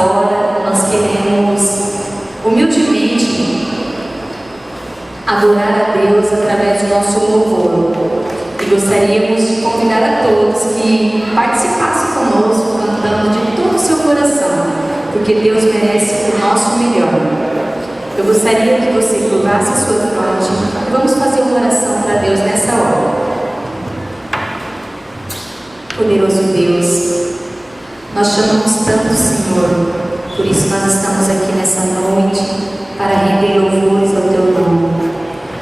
hora nós queremos humildemente adorar a Deus através do nosso louvor. E gostaríamos de convidar a todos que participassem conosco, cantando de todo o seu coração, porque Deus merece o nosso melhor. Eu gostaria que você curvasse a sua fronte e vamos fazer uma oração para Deus nessa hora. Poderoso Deus, nós chamamos tanto o Senhor, por isso nós estamos aqui nessa noite para render louvores ao Teu nome.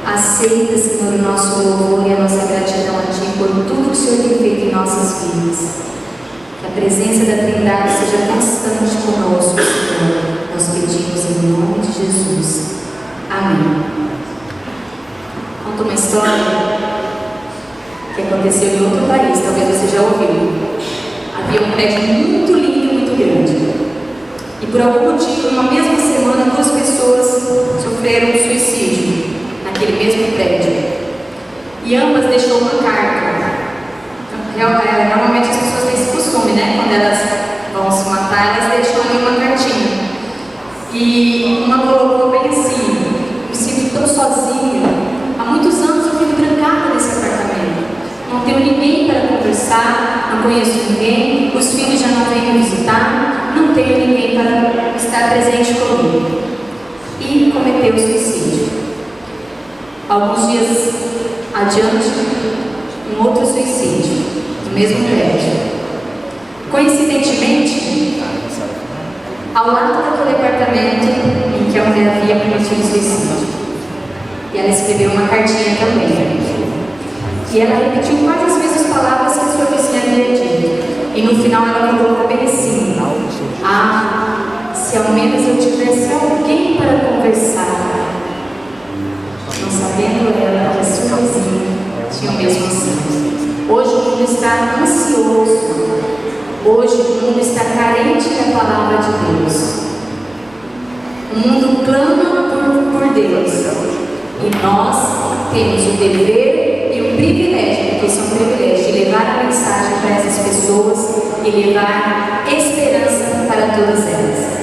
Aceita, Senhor, o nosso louvor e a nossa gratidão a Ti por tudo que o Senhor tem feito em nossas vidas. Que a presença da Trindade seja constante conosco, Senhor. Nós pedimos em nome de Jesus. Amém. Conta uma história que aconteceu em outro país, talvez você já ouviu. Havia um prédio muito lindo e muito grande. E por algum motivo, numa mesma semana, 2 pessoas sofreram um suicídio naquele mesmo prédio. E ambas deixou uma carta. Normalmente as pessoas têm esse costume, né? Quando elas vão se matar, elas deixam ali uma cartinha. E uma colocou bem assim: me sinto tão sozinha. Há muitos anos eu fico trancada nesse apartamento. Não tenho ninguém para conversar, não conheço ninguém, os filhos já não vêm me visitar, não tenho ninguém para estar presente comigo. E cometeu o suicídio. Alguns dias adiante, um outro suicídio, no mesmo prédio. Coincidentemente, ao lado daquele apartamento em que a mulher havia cometido suicídio. E ela escreveu uma cartinha também. E ela repetiu quase as mesmas palavras que a sua vizinha havia dito. E no final ela colocou bem assim: ah, se ao menos eu tivesse alguém para conversar. Não sabendo ela que a sua vizinha tinha o mesmo assim. Hoje o mundo está ansioso. Hoje o mundo está carente da palavra de Deus. O mundo clama por Deus. E nós temos o dever e o privilégio, porque isso é um privilégio, de levar a mensagem para essas pessoas e levar esperança para todas elas.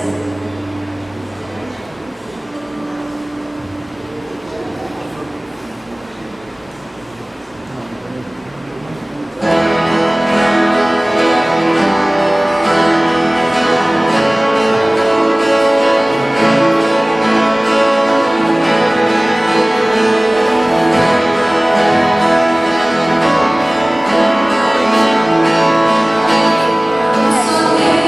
Só Deus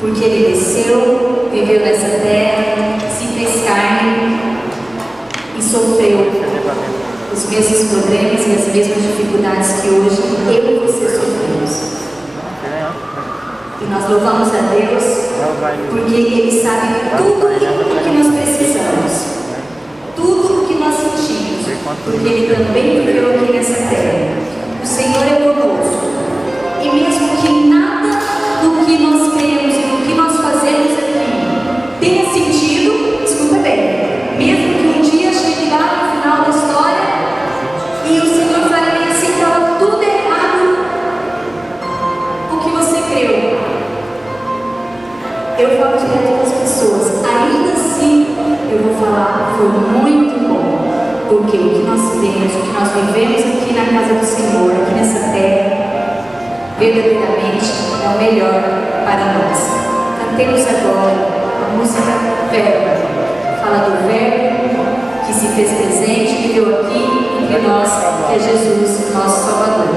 porque Ele desceu, viveu nessa terra, se fez carne e sofreu os mesmos problemas e as mesmas dificuldades que hoje eu e você sofremos. E nós louvamos a Deus porque Ele sabe tudo o que nós precisamos, tudo o que nós sentimos, porque Ele também viveu aqui nessa terra. O Senhor é conosco, e mesmo que nada do que nós cremos e do que nós fazemos aqui tenha sentido, escuta bem, mesmo que um dia chegue lá no final da história e o Senhor fale assim, estava tudo errado o que você creu, eu falo direto com as pessoas, ainda assim eu vou falar, foi muito bom, porque o que nós temos, o que nós vivemos aqui na casa do Senhor, aqui nessa terra, verdadeiramente é o melhor para nós. Cantemos agora a música Verbo, fala do Verbo que se fez presente, que viveu aqui entre nós, que é Jesus, nosso Salvador.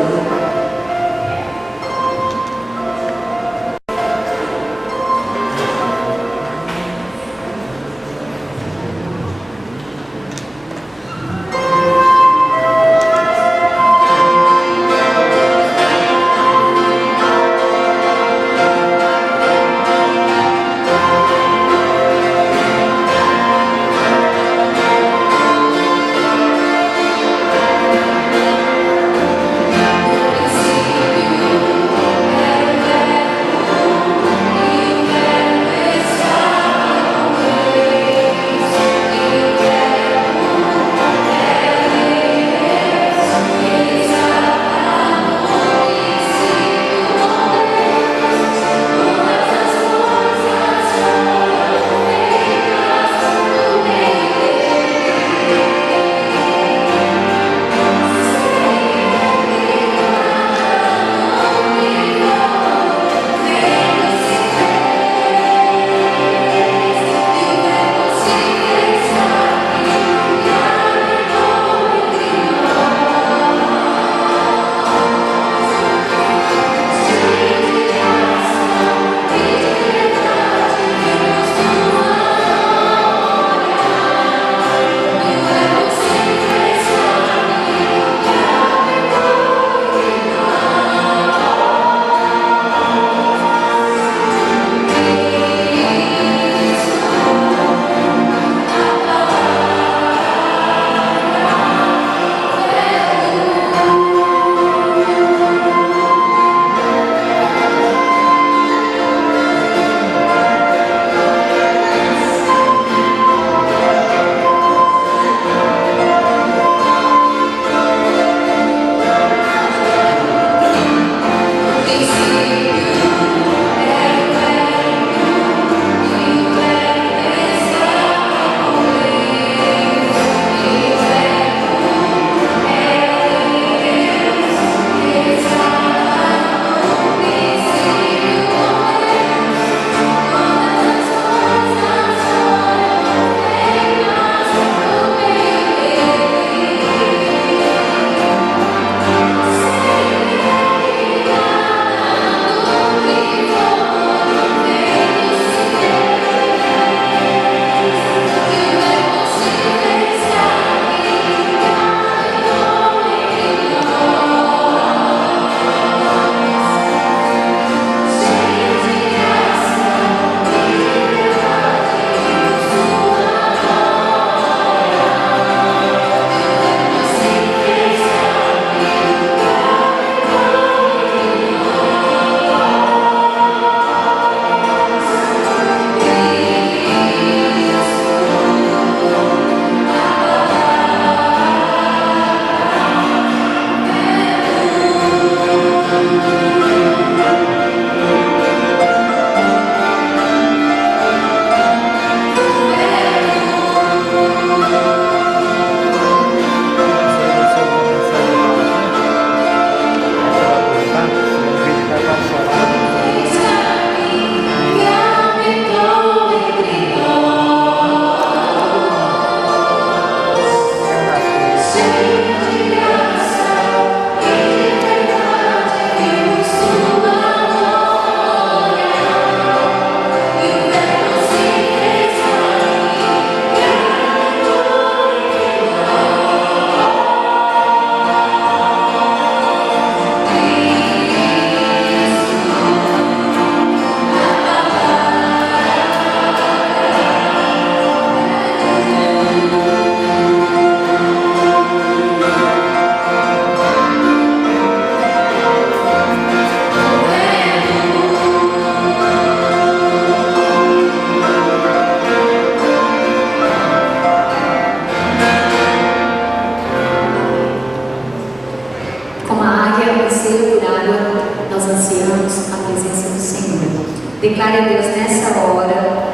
Deus nessa hora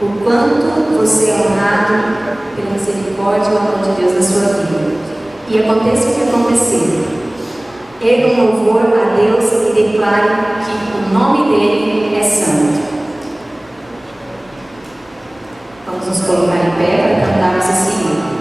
o quanto você é honrado pela misericórdia e o amor de Deus na sua vida. E aconteça o que acontecer, erga um louvor a Deus e declare que o nome dele é santo. Vamos nos colocar em pé para cantarmos esse hino.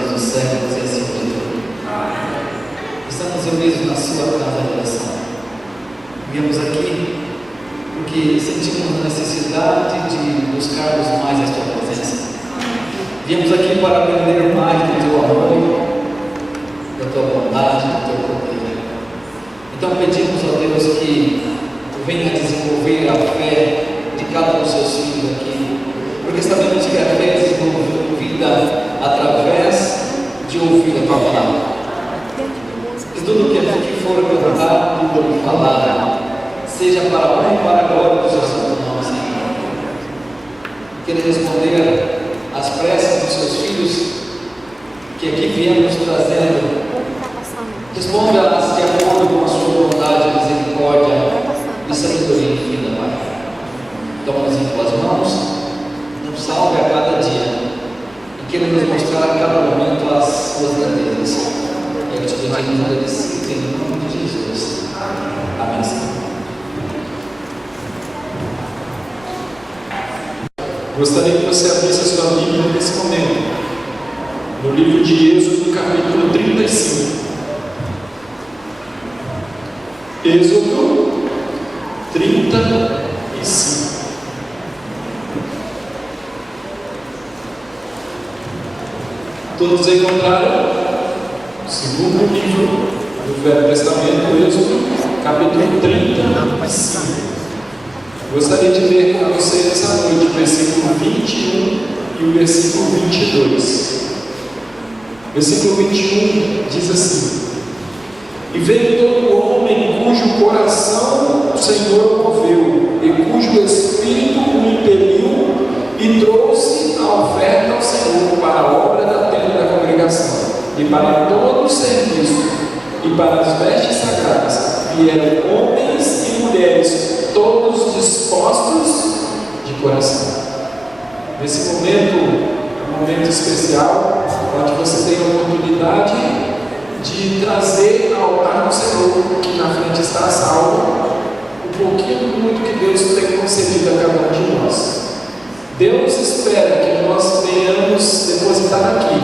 gerações dos séculos e assim por diante. Estamos reunidos na sua casa de oração. Viemos aqui porque sentimos a necessidade de buscarmos mais a tua presença. Viemos aqui para aprender mais do teu amor, da tua bondade, do teu poder. Então pedimos a Deus que venha desenvolver a fé de cada um dos seus filhos aqui, porque sabemos que a fé é desenvolvida através de ouvir a tua palavra. Que tudo que for cantado e falado seja para a honra e para a glória do seu santo nome, Senhor. Quero responder às preces dos seus filhos que aqui viemos trazendo. Responda-as de acordo com a sua bondade, misericórdia e sabedoria infinita, Pai. Toma-nos em tuas mãos, nos salve a cada dia e queira nos mostrar a cada momento as suas grandezas. E eu te pedimos agradecido em nome de Jesus. Amém, Senhor. Gostaria que você abrisse a sua Bíblia nesse momento, no livro de Êxodo, capítulo 35. Êxodo 35. Todos encontraram? Segundo livro do Velho Testamento, Êxodo, capítulo 35. Gostaria de ler com vocês essa noite o versículo 21 e o versículo 22. Versículo 21 diz assim: E veio todo homem cujo coração o Senhor moveu, e cujo espírito o impeliu, e trouxe a oferta ao Senhor para a obra da tenda da congregação, e para todo o serviço, e para as vestes sagradas, vieram homens e mulheres, todos dispostos de coração. Nesse momento, é um momento especial, onde você tem a oportunidade de trazer ao altar do Senhor, que na frente está a salvo, um pouquinho muito que Deus tem concedido a cada um de nós. Deus espera que nós venhamos depositar aqui,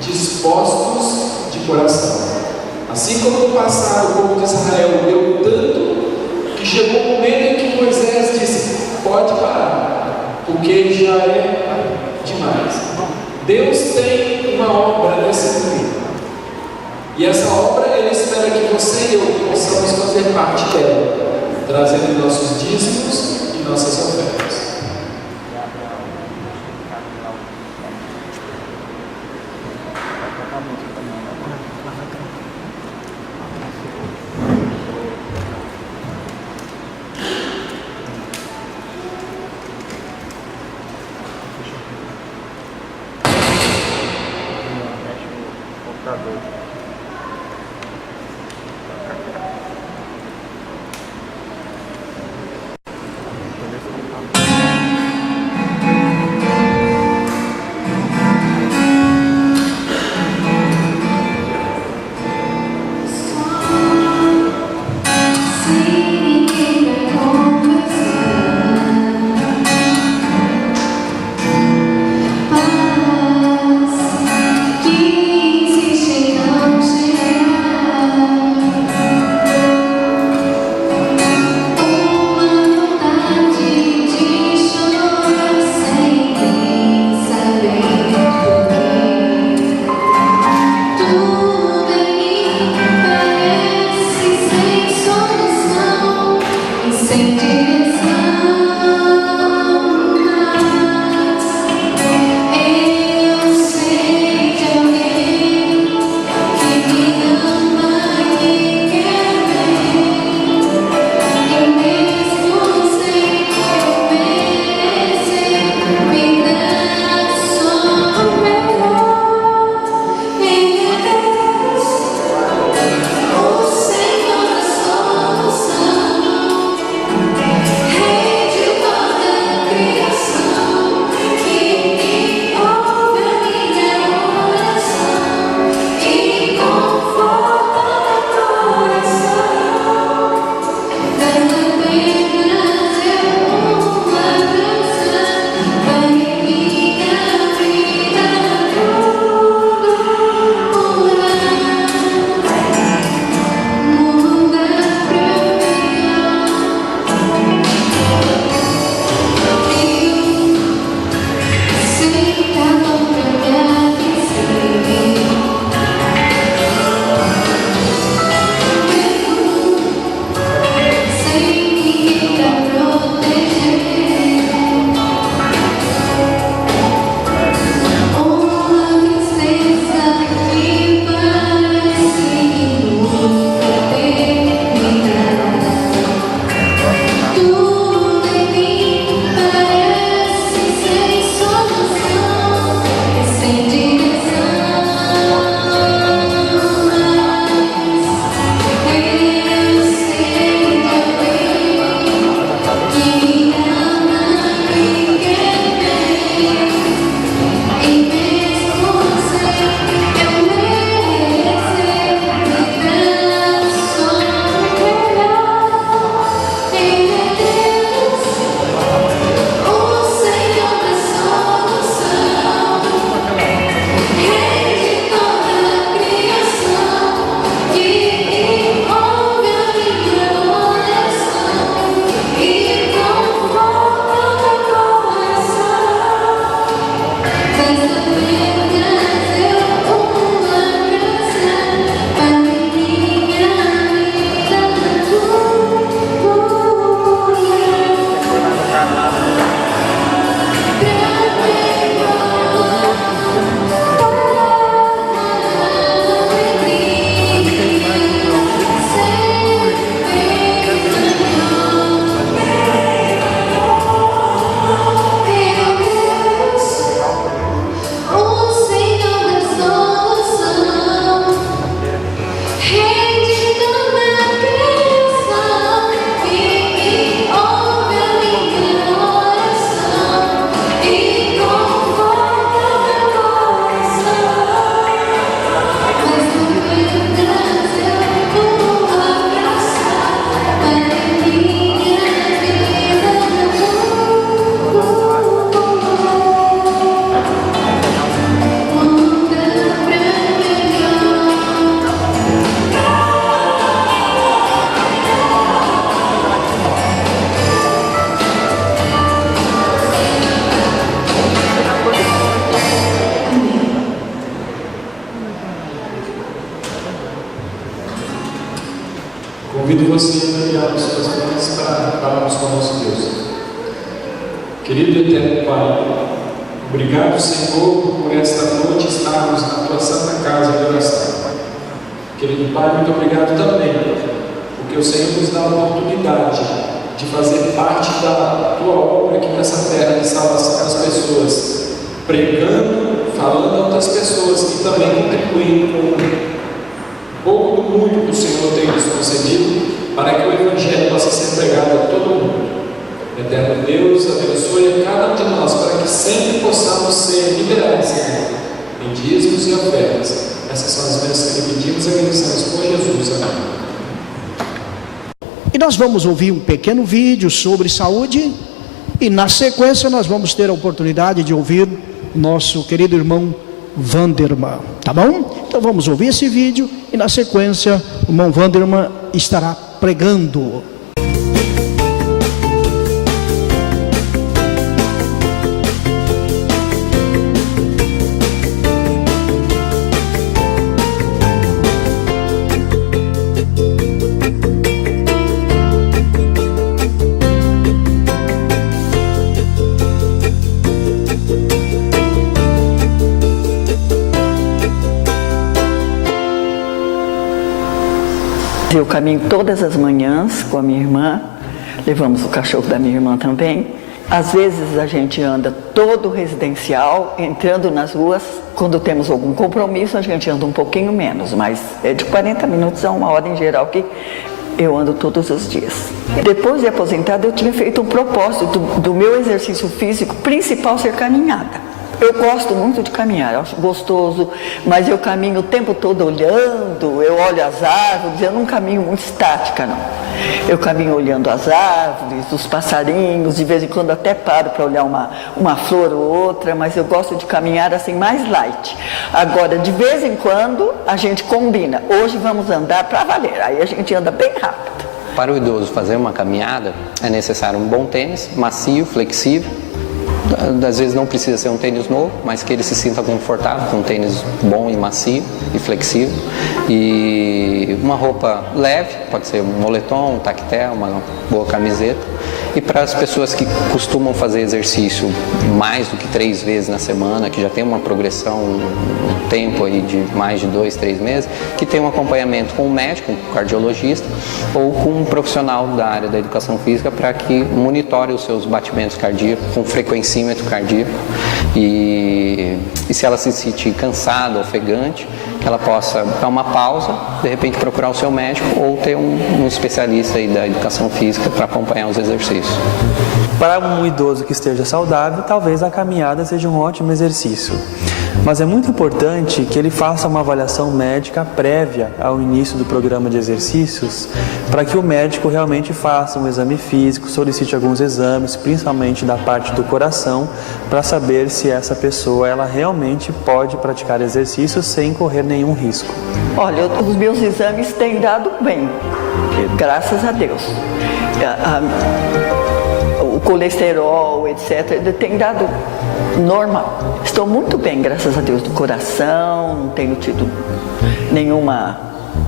dispostos de coração. Assim como no passado o povo de Israel deu tanto, que chegou um momento em que Moisés disse: pode parar, porque já é demais. Deus tem uma obra nesse mundo, e essa obra Ele espera que você e eu possamos fazer parte dela, trazendo nossos dízimos e nossas ofertas. Que existe Convido você a criar os seus mãos para falarmos com o nosso Deus. Querido e eterno Pai, obrigado, Senhor, por esta noite estarmos na Tua Santa Casa de oração. Querido Pai, muito obrigado também, porque o Senhor nos dá a oportunidade de fazer parte da Tua obra aqui nessa terra de salvação das pessoas, pregando, falando a outras pessoas e também contribuindo com um pouco do muito que o Senhor tem nos concedido para que o Evangelho possa ser pregado a todo mundo. Eterno Deus, abençoe a cada um de nós para que sempre possamos ser liberais, Senhor, em dízimos e ofertas. Essas são as bênçãos que pedimos e agradecemos por Jesus. Amém. E nós vamos ouvir um pequeno vídeo sobre saúde e na sequência nós vamos ter a oportunidade de ouvir nosso querido irmão Wanderman, tá bom? Então vamos ouvir esse vídeo e na sequência o irmão Wanderman estará pregando. Eu caminho todas as manhãs com a minha irmã, levamos o cachorro da minha irmã também. Às vezes a gente anda todo residencial, entrando nas ruas. Quando temos algum compromisso, a gente anda um pouquinho menos, mas é de 40 minutos a 1 hora em geral que eu ando todos os dias. Depois de aposentada, eu tinha feito um propósito do meu exercício físico principal ser caminhada. Eu gosto muito de caminhar, eu acho gostoso, mas eu caminho o tempo todo olhando, eu olho as árvores, eu não caminho muito estática, não. Eu caminho olhando as árvores, os passarinhos, de vez em quando até paro para olhar uma flor ou outra, mas eu gosto de caminhar assim mais light. Agora, de vez em quando, a gente combina, hoje vamos andar para valer, aí a gente anda bem rápido. Para o idoso fazer uma caminhada, é necessário um bom tênis, macio, flexível. Às vezes não precisa ser um tênis novo, mas que ele se sinta confortável com um tênis bom e macio e flexível. E uma roupa leve, pode ser um moletom, um tactel, uma boa camiseta. E para as pessoas que costumam fazer exercício mais do que 3 vezes na semana, que já tem uma progressão, um tempo aí de mais de 2, 3 meses, que tem um acompanhamento com um médico, um cardiologista ou com um profissional da área da educação física para que monitore os seus batimentos cardíacos com frequencímetro cardíaco e se ela se sentir cansada, ofegante, que ela possa dar uma pausa, de repente procurar o seu médico ou ter um especialista aí da educação física para acompanhar os exercícios. Para um idoso que esteja saudável, talvez a caminhada seja um ótimo exercício. Mas é muito importante que ele faça uma avaliação médica prévia ao início do programa de exercícios, para que o médico realmente faça um exame físico, solicite alguns exames, principalmente da parte do coração, para saber se essa pessoa ela realmente pode praticar exercícios sem correr nenhum risco. Olha, os meus exames têm dado bem, graças a Deus. O colesterol, etc., tem dado normal. Estou muito bem, graças a Deus, do coração, não tenho tido nenhuma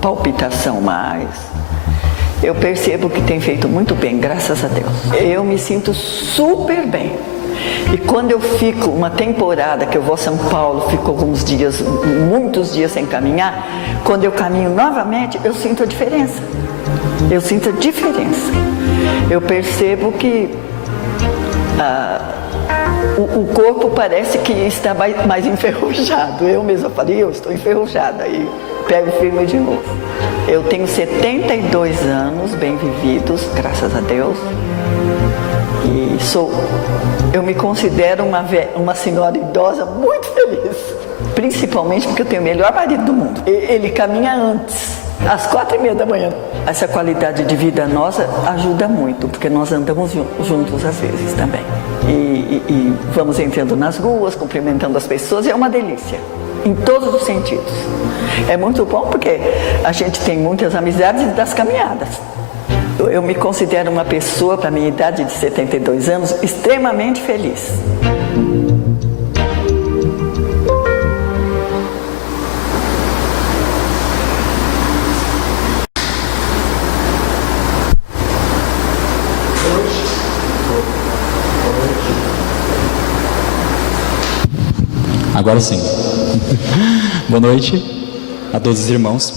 palpitação mais. Eu percebo que tem feito muito bem, graças a Deus. Eu me sinto super bem. E quando eu fico uma temporada, que eu vou a São Paulo, fico alguns dias, muitos dias sem caminhar, quando eu caminho novamente, eu sinto a diferença. Eu sinto a diferença. Eu percebo que o corpo parece que está mais enferrujado. Eu mesma falei, eu estou enferrujada. E pego firme de novo. Eu tenho 72 anos bem vividos, graças a Deus. E eu me considero uma senhora idosa muito feliz. Principalmente porque eu tenho o melhor marido do mundo. Ele caminha antes, às 4h30 da manhã. Essa qualidade de vida nossa ajuda muito, porque nós andamos juntos às vezes também. E vamos entrando nas ruas, cumprimentando as pessoas, e é uma delícia, em todos os sentidos. É muito bom porque a gente tem muitas amizades das caminhadas. Eu me considero uma pessoa, para a minha idade de 72 anos, extremamente feliz. Agora sim. Boa noite a todos os irmãos.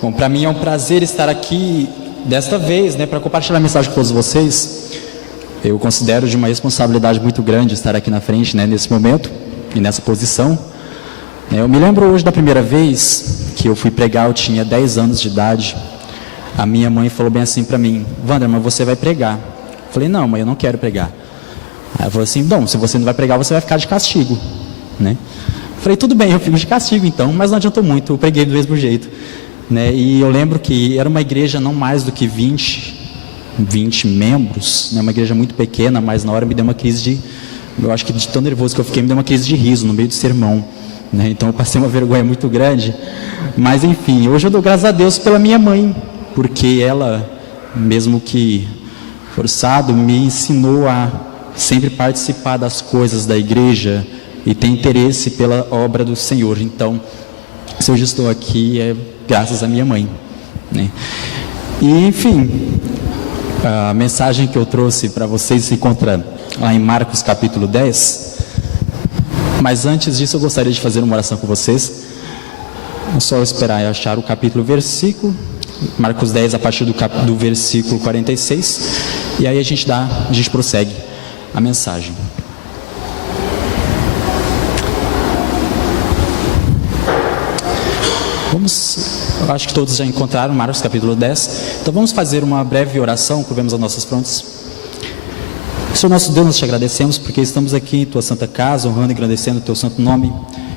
Bom, para mim é um prazer estar aqui desta vez, né, para compartilhar a mensagem com todos vocês. Eu considero de uma responsabilidade muito grande estar aqui na frente, né, nesse momento e nessa posição. Eu me lembro hoje da primeira vez que eu fui pregar, eu tinha 10 anos de idade. A minha mãe falou bem assim para mim: Wanderman, você vai pregar. Eu falei: não, mãe, eu não quero pregar. Aí ela falou assim: não, se você não vai pregar, você vai ficar de castigo, né? Eu falei: tudo bem, eu fico de castigo então, mas não adiantou muito, eu preguei do mesmo jeito, né? E eu lembro que era uma igreja não mais do que 20 membros, né? Uma igreja muito pequena, mas na hora me deu uma crise de, eu acho que de tão nervoso que eu fiquei, me deu uma crise de riso no meio do sermão, né? Então eu passei uma vergonha muito grande, mas enfim, hoje eu dou graças a Deus pela minha mãe, porque ela, mesmo que forçado, me ensinou a sempre participar das coisas da igreja e ter interesse pela obra do Senhor. Então, se hoje estou aqui é graças à minha mãe, né? E enfim, a mensagem que eu trouxe para vocês se encontra lá em Marcos capítulo 10. Mas antes disso eu gostaria de fazer uma oração com vocês. É só esperar e achar o capítulo, versículo Marcos 10, a partir do versículo 46, e aí a gente prossegue a mensagem. Eu acho que todos já encontraram Marcos capítulo 10, então vamos fazer uma breve oração, curvemos as nossas frontes. Senhor nosso Deus, nós te agradecemos porque estamos aqui em tua santa casa, honrando e agradecendo o teu santo nome,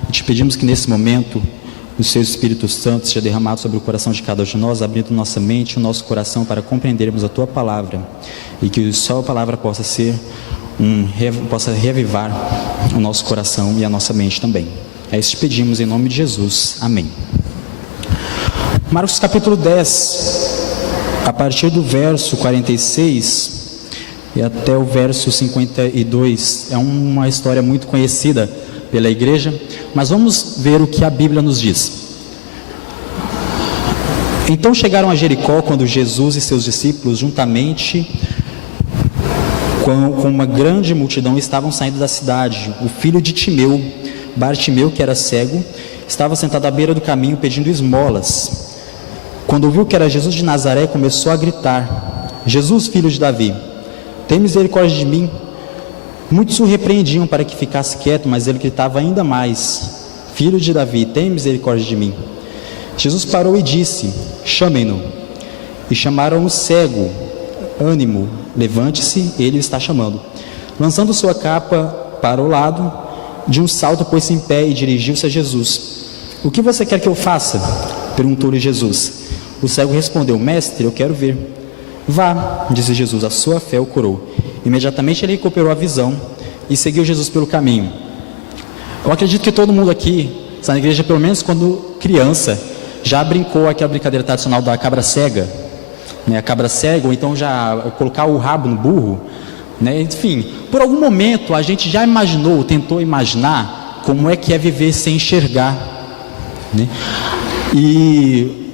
e te pedimos que nesse momento o seu Espírito Santo seja derramado sobre o coração de cada um de nós, abrindo nossa mente e o nosso coração para compreendermos a tua palavra, e que só a palavra possa possa reavivar o nosso coração e a nossa mente também. É isso que pedimos em nome de Jesus. Amém. Marcos capítulo 10, a partir do verso 46 e até o verso 52, é uma história muito conhecida pela igreja, mas vamos ver o que a Bíblia nos diz. Então chegaram a Jericó quando Jesus e seus discípulos, juntamente com uma grande multidão, estavam saindo da cidade. O filho de Timeu, Bartimeu, que era cego, estava sentado à beira do caminho pedindo esmolas. Quando ouviu que era Jesus de Nazaré, começou a gritar: Jesus, filho de Davi, tem misericórdia de mim. Muitos o repreendiam para que ficasse quieto, mas ele gritava ainda mais: Filho de Davi, tem misericórdia de mim. Jesus parou e disse: Chamem-no. E chamaram o cego. Ânimo, levante-se, ele o está chamando. Lançando sua capa para o lado, de um salto pôs-se em pé e dirigiu-se a Jesus. O que você quer que eu faça? Perguntou-lhe Jesus. O cego respondeu: Mestre, eu quero ver. Vá, disse Jesus, a sua fé o curou. Imediatamente ele recuperou a visão e seguiu Jesus pelo caminho. Eu acredito que todo mundo aqui está na igreja, pelo menos quando criança, já brincou aquela brincadeira tradicional da cabra cega, né? A cabra cega, ou então já colocar o rabo no burro, né? Enfim, por algum momento a gente já imaginou, tentou imaginar como é que é viver sem enxergar, né? E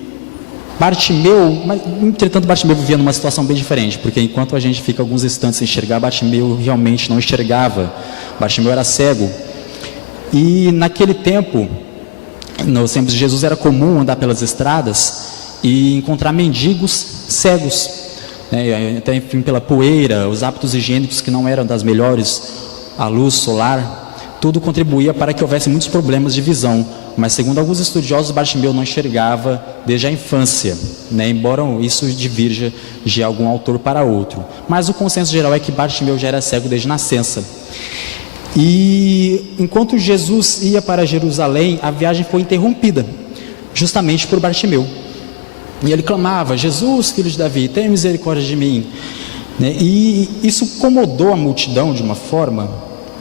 Bartimeu, mas entretanto Bartimeu vivia numa situação bem diferente, porque enquanto a gente fica alguns instantes sem enxergar, Bartimeu realmente não enxergava. Bartimeu era cego. E naquele tempo, nos tempos de Jesus, era comum andar pelas estradas e encontrar mendigos cegos, né? Até enfim, pela poeira, os hábitos higiênicos que não eram das melhores, a luz solar, tudo contribuía para que houvesse muitos problemas de visão. Mas segundo alguns estudiosos, Bartimeu não enxergava desde a infância, né? Embora isso divirja de algum autor para outro. Mas o consenso geral é que Bartimeu já era cego desde nascença. E enquanto Jesus ia para Jerusalém, a viagem foi interrompida, justamente por Bartimeu. E ele clamava: Jesus, filho de Davi, tem misericórdia de mim, né? E isso incomodou a multidão de uma forma,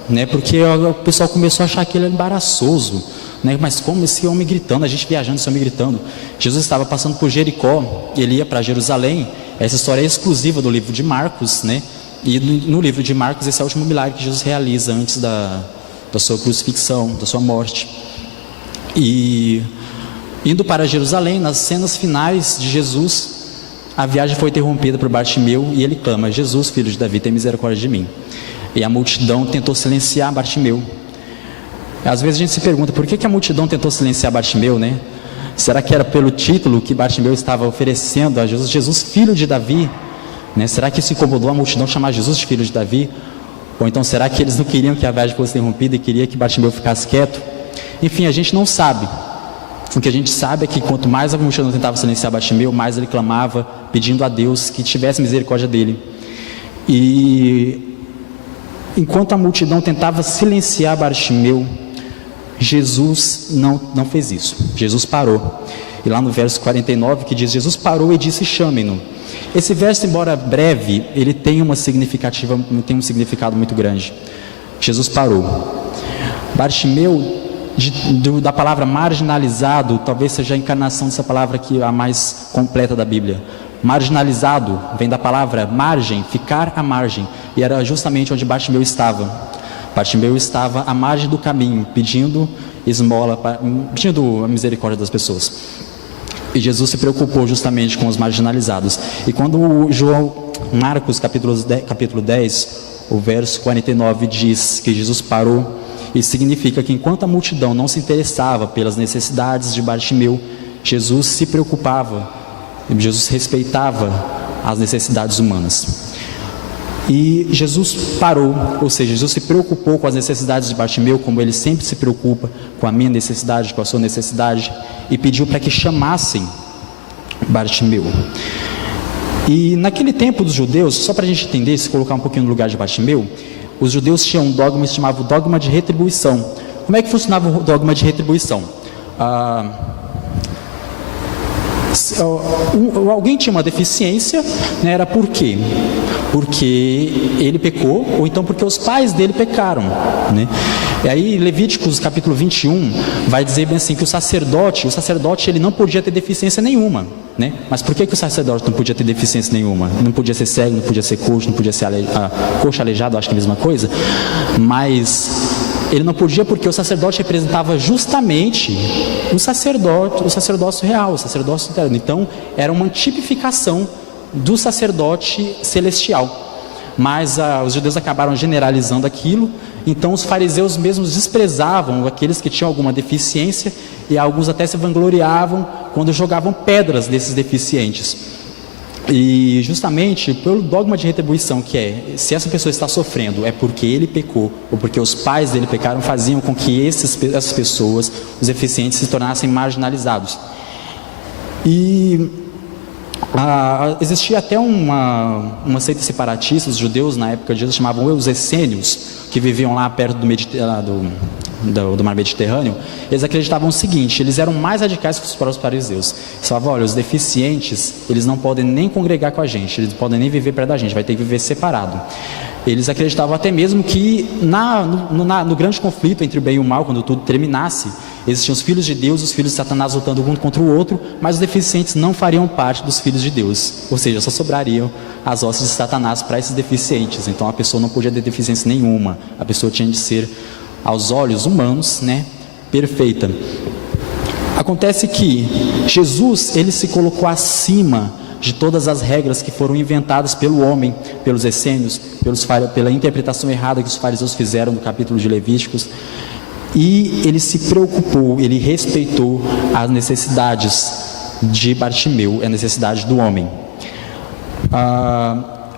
né? Porque o pessoal começou a achar que ele era embaraçoso, né? Mas como esse homem gritando, a gente viajando, esse homem gritando. Jesus estava passando por Jericó, ele ia para Jerusalém. Essa história é exclusiva do livro de Marcos, né? E no livro de Marcos, esse é o último milagre que Jesus realiza antes da sua crucifixão, da sua morte. E indo para Jerusalém, nas cenas finais de Jesus, a viagem foi interrompida por Bartimeu e ele clama: Jesus, filho de Davi, tem misericórdia de mim. E a multidão tentou silenciar Bartimeu. Às vezes a gente se pergunta por que a multidão tentou silenciar Bartimeu, né? Será que era pelo título que Bartimeu estava oferecendo a Jesus, Jesus filho de Davi, né? Será que isso incomodou a multidão chamar Jesus de filho de Davi? Ou então será que eles não queriam que a viagem fosse interrompida e queria que Bartimeu ficasse quieto? Enfim, a gente não sabe. O que a gente sabe é que quanto mais a multidão tentava silenciar Bartimeu, mais ele clamava, pedindo a Deus que tivesse misericórdia dele. E enquanto a multidão tentava silenciar Bartimeu, Jesus não fez isso. Jesus parou. E lá no verso 49 que diz, Jesus parou e disse, chamem-no. Esse verso, embora breve, ele tem um significado muito grande. Jesus parou. Bartimeu, da palavra marginalizado, talvez seja a encarnação dessa palavra aqui, a mais completa da Bíblia. Marginalizado vem da palavra margem, ficar à margem, e era justamente onde Bartimeu estava. Bartimeu estava à margem do caminho, pedindo esmola, pedindo a misericórdia das pessoas. E Jesus se preocupou justamente com os marginalizados. E quando Marcos capítulo 10, o verso 49 diz que Jesus parou, isso significa que enquanto a multidão não se interessava pelas necessidades de Bartimeu, Jesus se preocupava, Jesus respeitava as necessidades humanas. E Jesus parou, ou seja, Jesus se preocupou com as necessidades de Bartimeu, como ele sempre se preocupa com a minha necessidade, com a sua necessidade, e pediu para que chamassem Bartimeu. E naquele tempo dos judeus, só para a gente entender, se colocar um pouquinho no lugar de Bartimeu, os judeus tinham um dogma que se chamava o dogma de retribuição. Como é que funcionava o dogma de retribuição? Alguém tinha uma deficiência, né, era por quê? Porque ele pecou, ou então porque os pais dele pecaram, né? E aí Levíticos capítulo 21 vai dizer bem assim que o sacerdote ele não podia ter deficiência nenhuma, né? Mas por que o sacerdote não podia ter deficiência nenhuma? Não podia ser cego, não podia ser coxo, não podia ser coxo aleijado, acho que é a mesma coisa, mas ele não podia porque o sacerdote representava justamente o sacerdócio real, o sacerdócio eterno. Então, era uma tipificação do sacerdote celestial. Mas os judeus acabaram generalizando aquilo, então os fariseus mesmos desprezavam aqueles que tinham alguma deficiência e alguns até se vangloriavam quando jogavam pedras desses deficientes. E justamente pelo dogma de retribuição, que é, se essa pessoa está sofrendo é porque ele pecou ou porque os pais dele pecaram, faziam com que essas pessoas, os deficientes, se tornassem marginalizados. E existia até uma seita separatista, os judeus na época de Jesus chamavam os essênios, que viviam lá perto do mar Mediterrâneo. Eles acreditavam o seguinte: eles eram mais radicais que os próprios fariseus. Eles falavam, olha, os deficientes, eles não podem nem congregar com a gente, eles não podem nem viver perto da gente, vai ter que viver separado. Eles acreditavam até mesmo que no grande conflito entre o bem e o mal, quando tudo terminasse, existiam os filhos de Deus e os filhos de Satanás lutando um contra o outro, mas os deficientes não fariam parte dos filhos de Deus, ou seja, só sobrariam as hostes de Satanás para esses deficientes. Então a pessoa não podia ter deficiência nenhuma, a pessoa tinha de ser, aos olhos humanos, né, perfeita. Acontece que Jesus, ele se colocou acima de todas as regras que foram inventadas pelo homem, pelos essênios, pela interpretação errada que os fariseus fizeram no capítulo de Levíticos. E ele se preocupou, ele respeitou as necessidades de Bartimeu, a necessidade do homem.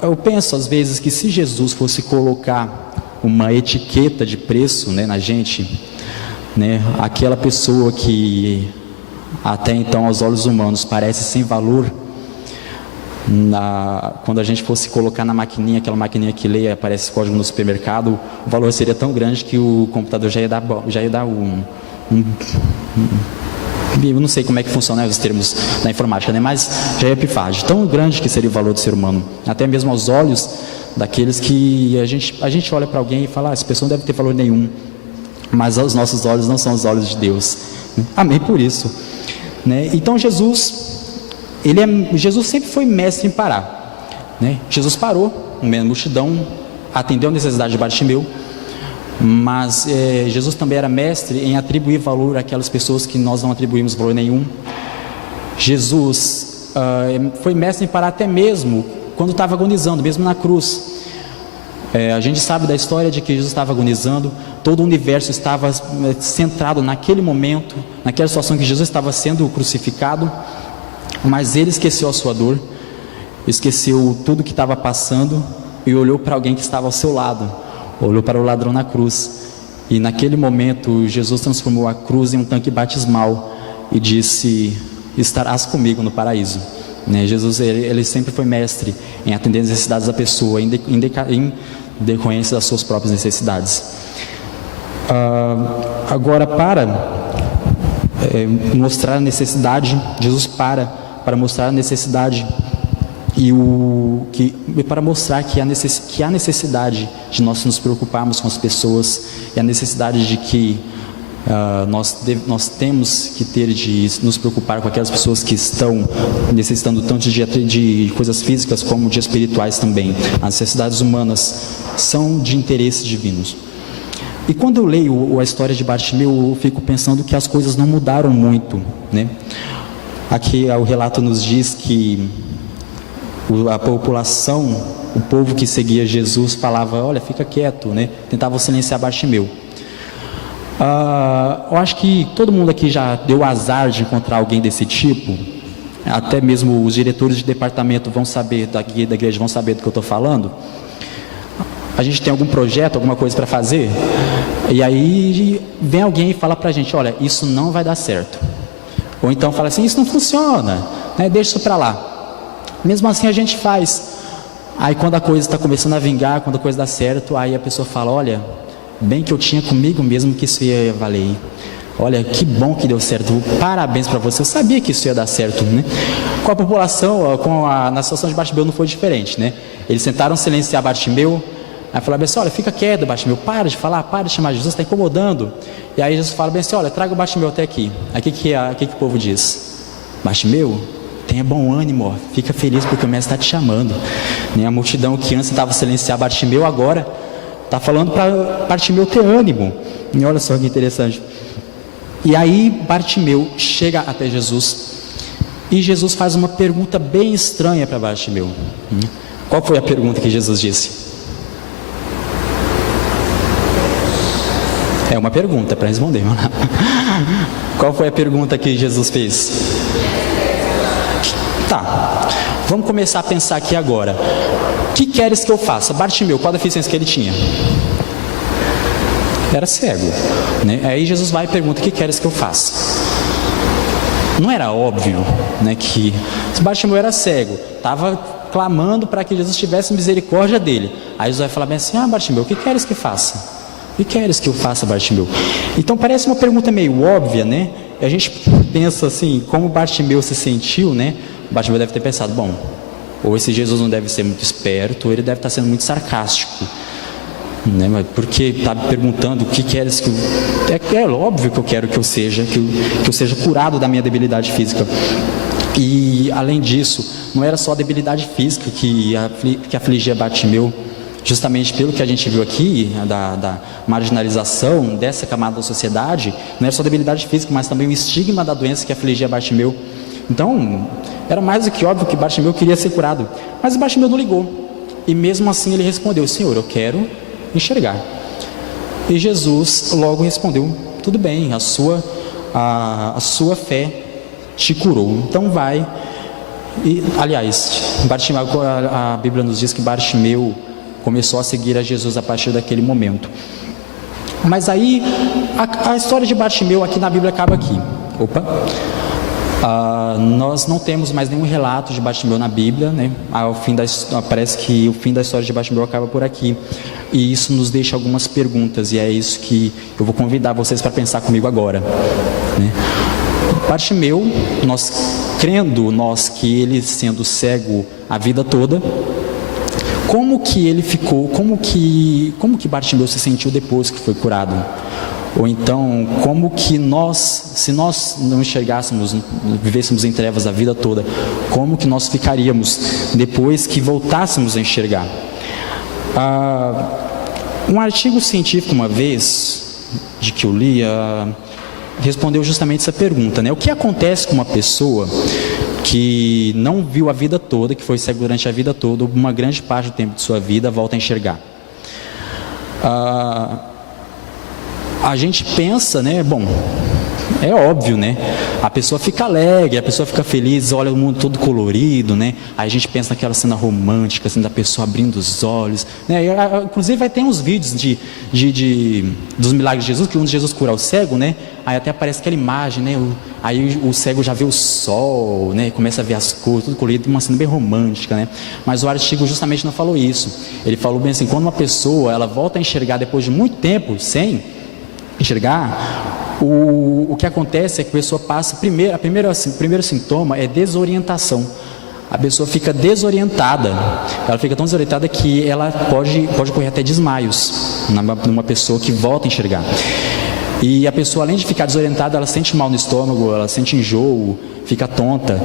Eu penso às vezes que se Jesus fosse colocar uma etiqueta de preço, né, na gente, né, aquela pessoa que até então aos olhos humanos parece sem valor, quando a gente fosse colocar na maquininha, aquela maquininha que lê, aparece código no supermercado, o valor seria tão grande que o computador já ia dar eu não sei como é que funciona, né, os termos da informática, né, mas já ia pifar, de tão grande que seria o valor do ser humano, até mesmo aos olhos daqueles que a gente olha para alguém e fala, essa pessoa não deve ter valor nenhum, mas os nossos olhos não são os olhos de Deus. Amém por isso, né? Então Jesus sempre foi mestre em parar, né? Jesus parou, no meio da multidão, atendeu a necessidade de Bartimeu, mas Jesus também era mestre em atribuir valor àquelas pessoas que nós não atribuímos valor nenhum. Jesus foi mestre em parar até mesmo quando estava agonizando, mesmo na cruz. A gente sabe da história de que Jesus estava agonizando, todo o universo estava centrado naquele momento, naquela situação que Jesus estava sendo crucificado, mas ele esqueceu a sua dor, esqueceu tudo que estava passando e olhou para alguém que estava ao seu lado, olhou para o ladrão na cruz. E naquele momento Jesus transformou a cruz em um tanque batismal e disse: estarás comigo no paraíso. Jesus ele sempre foi mestre em atender as necessidades da pessoa, em decorrência das suas próprias necessidades. Agora, para mostrar a necessidade, Jesus para mostrar a necessidade para mostrar que há necessidade de nós nos preocuparmos com as pessoas, e a necessidade de que nós temos que ter de nos preocupar com aquelas pessoas que estão necessitando tanto de coisas físicas como de espirituais também. As necessidades humanas são de interesse divinos. E quando eu leio a história de Bartimeu, eu fico pensando que as coisas não mudaram muito, né? Aqui o relato nos diz que a população, o povo que seguia Jesus falava: olha, fica quieto, né? Tentavam silenciar Bartimeu. Eu acho que todo mundo aqui já deu azar de encontrar alguém desse tipo. Até mesmo os diretores de departamento vão saber, daqui da igreja vão saber do que eu estou falando. A gente tem algum projeto, alguma coisa para fazer, e aí vem alguém e fala para a gente: olha, isso não vai dar certo. Ou então fala assim: isso não funciona, né? Deixa isso para lá. Mesmo assim a gente faz. Aí quando a coisa está começando a vingar, quando a coisa dá certo, aí a pessoa fala: olha, bem que eu tinha comigo mesmo que isso ia valer. Olha, que bom que deu certo, parabéns para você, eu sabia que isso ia dar certo, né? Com a população, na situação de Bartimeu não foi diferente, né? Eles tentaram silenciar Bartimeu, aí falaram bem assim: olha, fica quieto, Bartimeu, para de falar, para de chamar Jesus, está incomodando. E aí Jesus fala bem assim: olha, traga o Bartimeu até aqui. Aí o que o povo diz? Bartimeu, tenha bom ânimo, ó, fica feliz porque o mestre está te chamando, né? A multidão que antes tentava silenciar Bartimeu agora está falando para Bartimeu ter ânimo. E olha só que interessante. E aí Bartimeu chega até Jesus e Jesus faz uma pergunta bem estranha para Bartimeu. Qual foi a pergunta que Jesus disse? É uma pergunta para responder. Qual foi a pergunta que Jesus fez? Tá, vamos começar a pensar aqui agora. O que queres que eu faça? Bartimeu, qual a deficiência que ele tinha? Era cego, né? Aí Jesus vai e pergunta: o que queres que eu faça? Não era óbvio, né, que Bartimeu era cego, estava clamando para que Jesus tivesse misericórdia dele. Aí Jesus vai falar bem assim: Bartimeu, o que queres que faça? O que queres que eu faça, Bartimeu? Então parece uma pergunta meio óbvia, né? E a gente pensa assim, como Bartimeu se sentiu, né? Bartimeu deve ter pensado: bom, ou esse Jesus não deve ser muito esperto, ou ele deve estar sendo muito sarcástico, né? Mas porque está me perguntando o que queres que eu... É óbvio que eu quero que eu seja curado da minha debilidade física. E além disso, não era só a debilidade física que afligia Bartimeu. Justamente pelo que a gente viu aqui, da marginalização dessa camada da sociedade, não era só a debilidade física, mas também o estigma da doença que afligia Bartimeu. Então, era mais do que óbvio que Bartimeu queria ser curado. Mas Bartimeu não ligou. E mesmo assim ele respondeu: Senhor, eu quero enxergar. E Jesus logo respondeu: tudo bem, a sua fé te curou. Então vai. E, aliás, a Bíblia nos diz que Bartimeu começou a seguir a Jesus a partir daquele momento. Mas aí, a história de Bartimeu aqui na Bíblia acaba aqui. Nós não temos mais nenhum relato de Bartimeu na Bíblia, né? Parece que o fim da história de Bartimeu acaba por aqui. E isso nos deixa algumas perguntas, e é isso que eu vou convidar vocês para pensar comigo agora, né? Bartimeu, crendo que ele sendo cego a vida toda, como que ele ficou, como que Bartimeu se sentiu depois que foi curado? Ou então, como que se nós não enxergássemos, vivêssemos em trevas a vida toda, como que nós ficaríamos depois que voltássemos a enxergar? Um artigo científico uma vez, de que eu li, respondeu justamente essa pergunta, né? O que acontece com uma pessoa que não viu a vida toda, que foi cego durante a vida toda, uma grande parte do tempo de sua vida, volta a enxergar? a gente pensa, né, bom, é óbvio, né? A pessoa fica alegre, a pessoa fica feliz, olha o mundo todo colorido, né? Aí a gente pensa naquela cena romântica, assim, da pessoa abrindo os olhos, né? Inclusive vai ter uns vídeos dos milagres de Jesus, que um de Jesus cura o cego, né? Aí até aparece aquela imagem, né? Aí o cego já vê o sol, né? Começa a ver as cores, tudo colorido, uma cena bem romântica, né? Mas o artigo justamente não falou isso. Ele falou bem assim, quando uma pessoa, ela volta a enxergar depois de muito tempo sem enxergar, o que acontece é que a pessoa passa, o primeiro sintoma é desorientação. A pessoa fica desorientada, ela fica tão desorientada que ela pode ocorrer até desmaios numa pessoa que volta a enxergar. E a pessoa, além de ficar desorientada, ela sente mal no estômago, ela sente enjoo, fica tonta,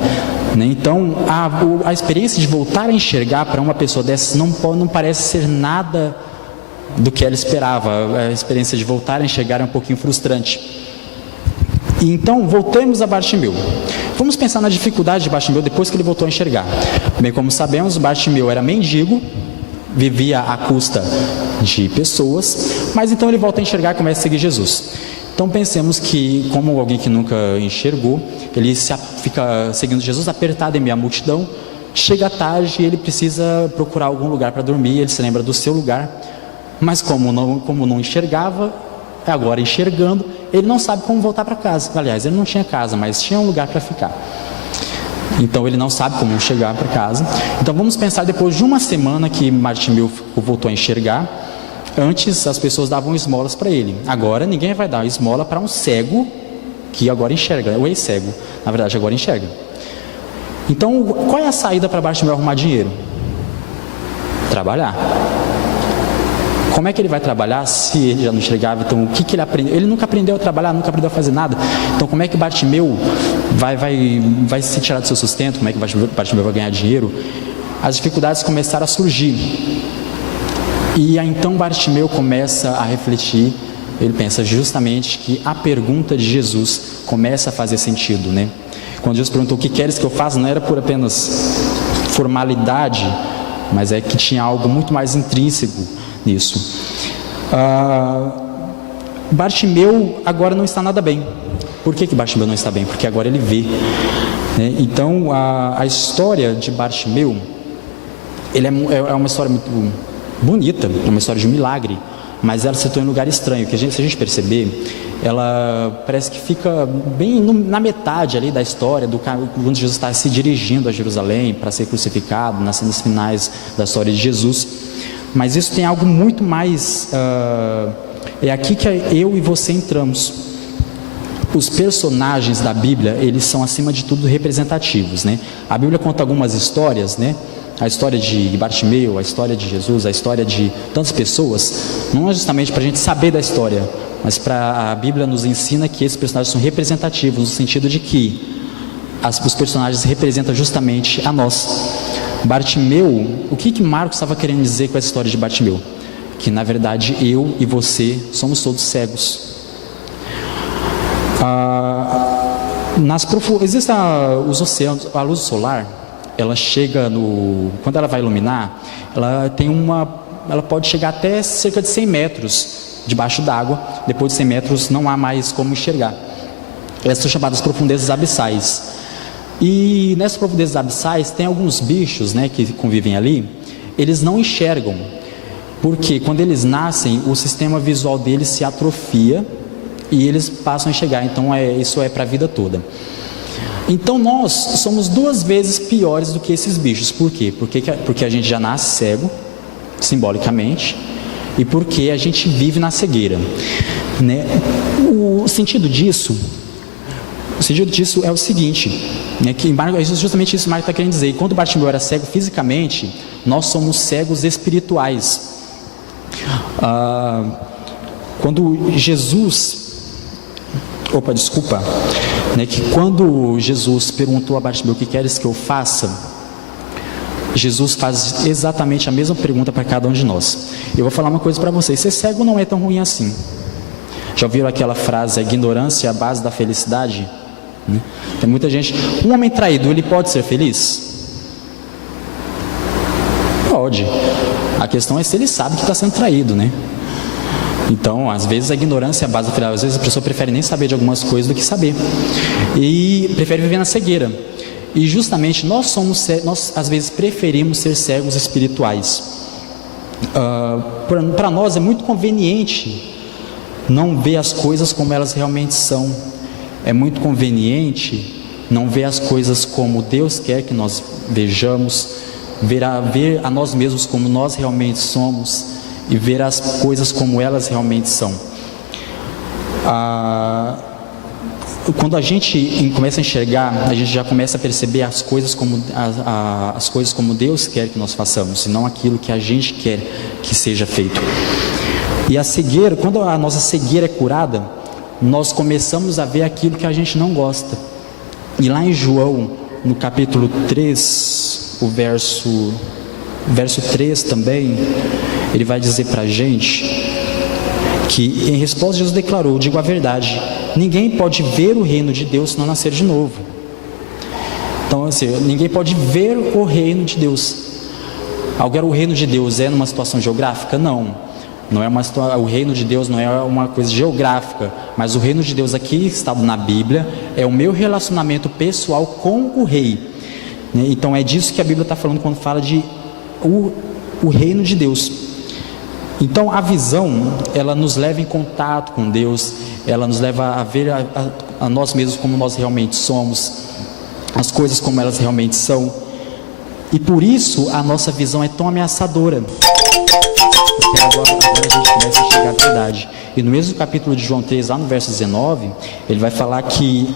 né? Então a experiência de voltar a enxergar para uma pessoa dessas não parece ser nada do que ela esperava. A experiência de voltar a enxergar é um pouquinho frustrante. Então, voltemos a Bartimeu. Vamos pensar na dificuldade de Bartimeu depois que ele voltou a enxergar. Bem, como sabemos, Bartimeu era mendigo, vivia à custa de pessoas, mas então ele volta a enxergar e começa a seguir Jesus. Então pensemos que, como alguém que nunca enxergou, ele fica seguindo Jesus apertado em meio à multidão, chega tarde e ele precisa procurar algum lugar para dormir, ele se lembra do seu lugar, mas como não enxergava, agora enxergando, ele não sabe como voltar para casa. Aliás, ele não tinha casa, mas tinha um lugar para ficar. Então ele não sabe como chegar para casa. Então vamos pensar depois de uma semana que Bartimeu voltou a enxergar. Antes as pessoas davam esmolas para ele. Agora ninguém vai dar esmola para um cego que agora enxerga, o ex-cego, na verdade agora enxerga. Então qual é a saída para Bartimeu arrumar dinheiro? Trabalhar. Como é que ele vai trabalhar se ele já não enxergava? Então, o que ele aprendeu? Ele nunca aprendeu a trabalhar, nunca aprendeu a fazer nada. Então, como é que Bartimeu vai se tirar do seu sustento? Como é que Bartimeu vai ganhar dinheiro? As dificuldades começaram a surgir. E aí, então Bartimeu começa a refletir. Ele pensa justamente que a pergunta de Jesus começa a fazer sentido, né? Quando Jesus perguntou, o que queres que eu faça? Não era por apenas formalidade, mas é que tinha algo muito mais intrínseco nisso. Bartimeu agora não está nada bem. Por que Bartimeu não está bem? Porque agora ele vê, né? Então a história de Bartimeu é uma história muito bonita, é uma história de um milagre, mas ela se situa em um lugar estranho, que se a gente perceber, ela parece que fica bem na metade ali da história, quando Jesus está se dirigindo a Jerusalém para ser crucificado, nas cenas finais da história de Jesus. Mas isso tem algo muito mais, é aqui que eu e você entramos. Os personagens da Bíblia, eles são acima de tudo representativos, né? A Bíblia conta algumas histórias, né? A história de Bartimeu, a história de Jesus, a história de tantas pessoas, não é justamente para a gente saber da história, mas a Bíblia nos ensina que esses personagens são representativos, no sentido de que os personagens representam justamente a nós. Bartimeu, o que Marcos estava querendo dizer com essa história de Bartimeu? Que na verdade eu e você somos todos cegos. Existem os oceanos, a luz solar, ela chega quando ela vai iluminar, ela pode chegar até cerca de 100 metros debaixo d'água. Depois de 100 metros não há mais como enxergar. Essas são chamadas profundezas abissais. E nessas profundezas abissais tem alguns bichos, né, que convivem ali. Eles não enxergam, porque quando eles nascem, o sistema visual deles se atrofia e eles passam a enxergar. Então isso é para a vida toda. Então nós somos 2 vezes piores do que esses bichos. Por quê? Porque a gente já nasce cego, simbolicamente, e porque a gente vive na cegueira, né? O sentido disso é o seguinte, né, que justamente isso que Marcos está querendo dizer. Quando Bartimeu era cego fisicamente, nós somos cegos espirituais. Quando Jesus perguntou a Bartimeu, o que queres que eu faça? Jesus faz exatamente a mesma pergunta para cada um de nós. Eu vou falar uma coisa para vocês: ser cego não é tão ruim assim. Já ouviram aquela frase, a ignorância é a base da felicidade? Tem muita gente. Um homem traído, ele pode ser feliz? Pode. A questão é se ele sabe que está sendo traído, né? Então, às vezes a ignorância é a base final, às vezes a pessoa prefere nem saber de algumas coisas do que saber, e prefere viver na cegueira. E justamente nós às vezes preferimos ser cegos espirituais. Para nós é muito conveniente não ver as coisas como elas realmente são. É muito conveniente não ver as coisas como Deus quer que nós vejamos, ver a nós mesmos como nós realmente somos e ver as coisas como elas realmente são. Quando a gente começa a enxergar, a gente já começa a perceber as coisas como Deus quer que nós façamos, e não aquilo que a gente quer que seja feito. E a cegueira, quando a nossa cegueira é curada, nós começamos a ver aquilo que a gente não gosta. E lá em João, no capítulo 3, o verso 3 também, ele vai dizer para a gente que, em resposta, Jesus declarou: digo a verdade, ninguém pode ver o reino de Deus se não nascer de novo. Então, assim, ninguém pode ver o reino de Deus. Agora, o reino de Deus é numa situação geográfica? Não. Não é o reino de Deus não é uma coisa geográfica, mas o reino de Deus aqui, estado na Bíblia, é o meu relacionamento pessoal com o rei. Então é disso que a Bíblia está falando quando fala de o reino de Deus. Então a visão, ela nos leva em contato com Deus, ela nos leva a ver a nós mesmos como nós realmente somos, as coisas como elas realmente são. E por isso a nossa visão é tão ameaçadora. Porque agora a gente começa a enxergar a verdade. E no mesmo capítulo de João 3, lá no verso 19, ele vai falar que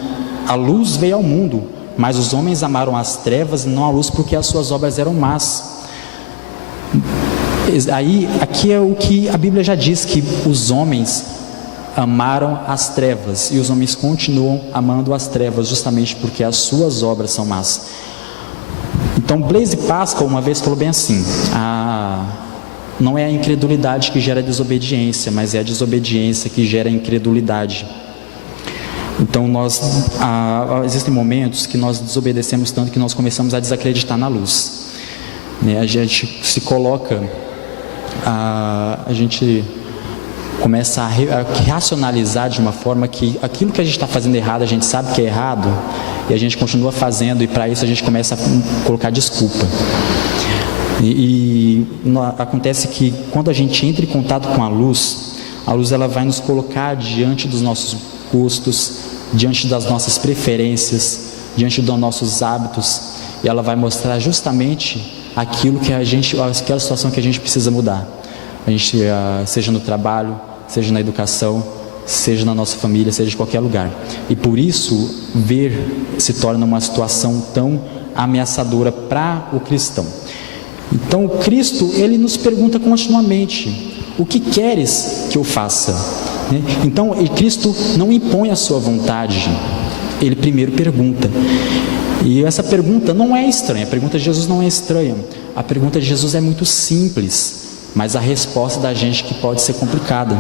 a luz veio ao mundo, mas os homens amaram as trevas e não a luz, porque as suas obras eram más. Aqui é o que a Bíblia já diz, que os homens amaram as trevas, e os homens continuam amando as trevas, justamente porque as suas obras são más. Então Blaise Pascal uma vez falou bem assim: não é a incredulidade que gera desobediência, mas é a desobediência que gera incredulidade. Então existem momentos que nós desobedecemos tanto que nós começamos a desacreditar na luz, A gente se coloca, a gente começa a racionalizar de uma forma que aquilo que a gente está fazendo errado, a gente sabe que é errado, e a gente continua fazendo, e para isso a gente começa a colocar desculpa. Acontece que quando a gente entra em contato com a luz ela vai nos colocar diante dos nossos gostos, diante das nossas preferências, diante dos nossos hábitos, e ela vai mostrar justamente aquilo que aquela situação que a gente precisa mudar. A gente, seja no trabalho, seja na educação, seja na nossa família, seja de qualquer lugar. E por isso ver se torna uma situação tão ameaçadora para o cristão. Então o Cristo, ele nos pergunta continuamente: o que queres que eu faça? Então Cristo não impõe a sua vontade, ele primeiro pergunta. E essa pergunta não é estranha, a pergunta de Jesus não é estranha. A pergunta de Jesus é muito simples, mas a resposta da gente que pode ser complicada.